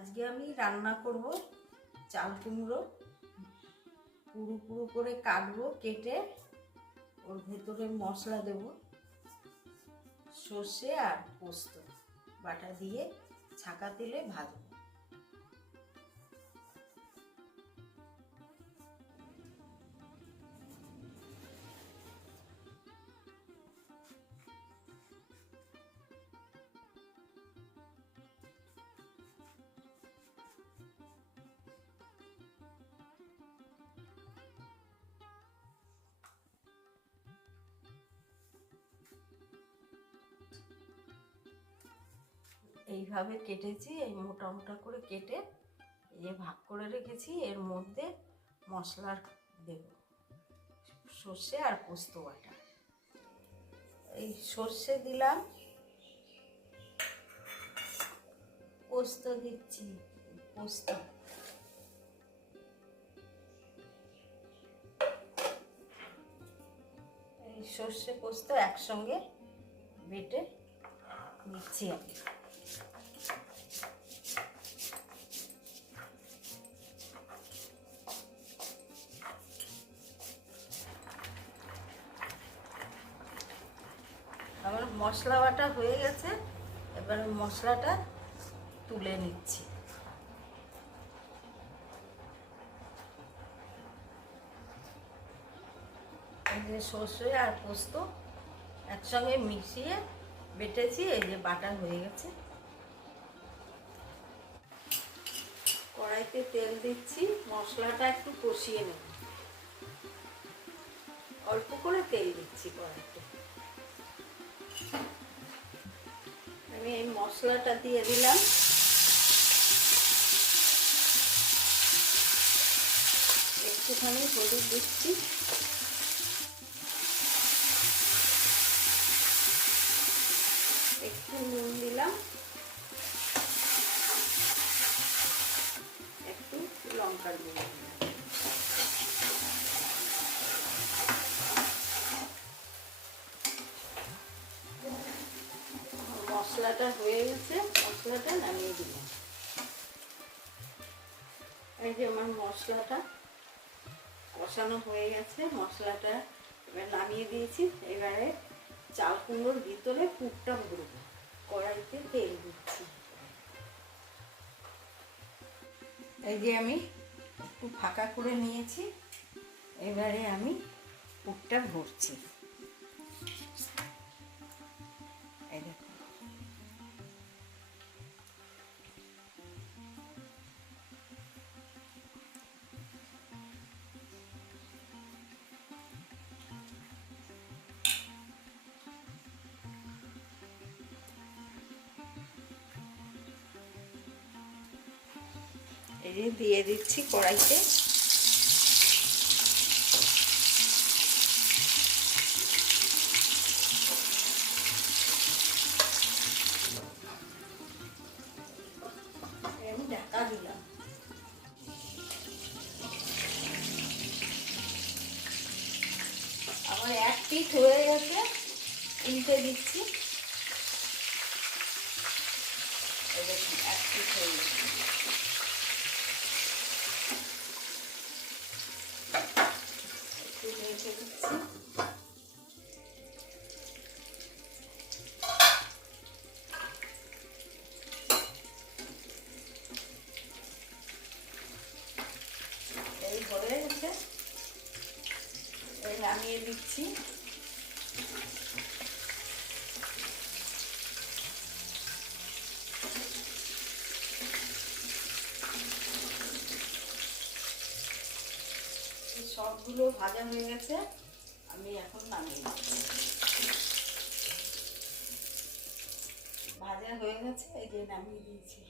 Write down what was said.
আজকে আমি রান্না করব চাল কুমড়ো। পুরু পুরু করে কাটবো, কেটে ওর ভেতরে মশলা দেব, সর্ষে আর পোস্ত। বাটা দিয়ে ছাকা তেলে ভাজবো। এইভাবে কেটেছি, এই মোটা মোটা করে কেটে এই ভাগ করে রেখেছি। এর মধ্যে মশলা দেব, সর্ষে আর পোস্ত বাটা। এই সর্ষে দিলাম, পোস্ত দিচ্ছি, পোস্ত। এই সর্ষে পোস্ত একসঙ্গে বেটে নিচ্ছি আমি। আমার মশলা বাটা হয়ে গেছে, এবার মশলাটা তুলে নিচ্ছি। সর্ষে আর পোস্ত একসঙ্গে মিশিয়ে বেটেছি, এই যে বাটা হয়ে গেছে। কড়াইতে তেল দিচ্ছি, মশলাটা একটু কষিয়ে নেব। অল্প করে তেল দিচ্ছি কড়াইতে। আমি এই মশলাটা দিয়ে দিলাম। একটুখানি হলুদ দিচ্ছি। একটু নুন দিলাম। একটু লঙ্কার গুঁড়ো। মশলাটা হয়ে গেছে, মশলাটা নামিয়ে দিলাম। এই যে আমার মশলাটা কষানো হয়ে গেছে, মশলাটা এবার নামিয়ে দিয়েছি। এবারে চাল কুমড়োর ভিতরে পুরটা ভরবো, কড়াইতে তেল দিচ্ছি। এই যে আমি একটু ফাঁকা করে নিয়েছি, এবারে আমি পুরটা ভরছি। এই দিয়ে দিচ্ছি কড়াইতে। ঢাকা দিলাম। আমার এক পিঠ হয়ে গেছে, উল্টে দিচ্ছি। এক পিঠ হয়ে গেছে। একটু দিচ্ছি এই হয়ে গেছে। এই নামিয়ে দিচ্ছি। সবগুলো ভাজা হয়ে গেছে আমি এখন নামিয়ে ভাজা হয়ে গেছে এই যে নামিয়ে দিয়েছি।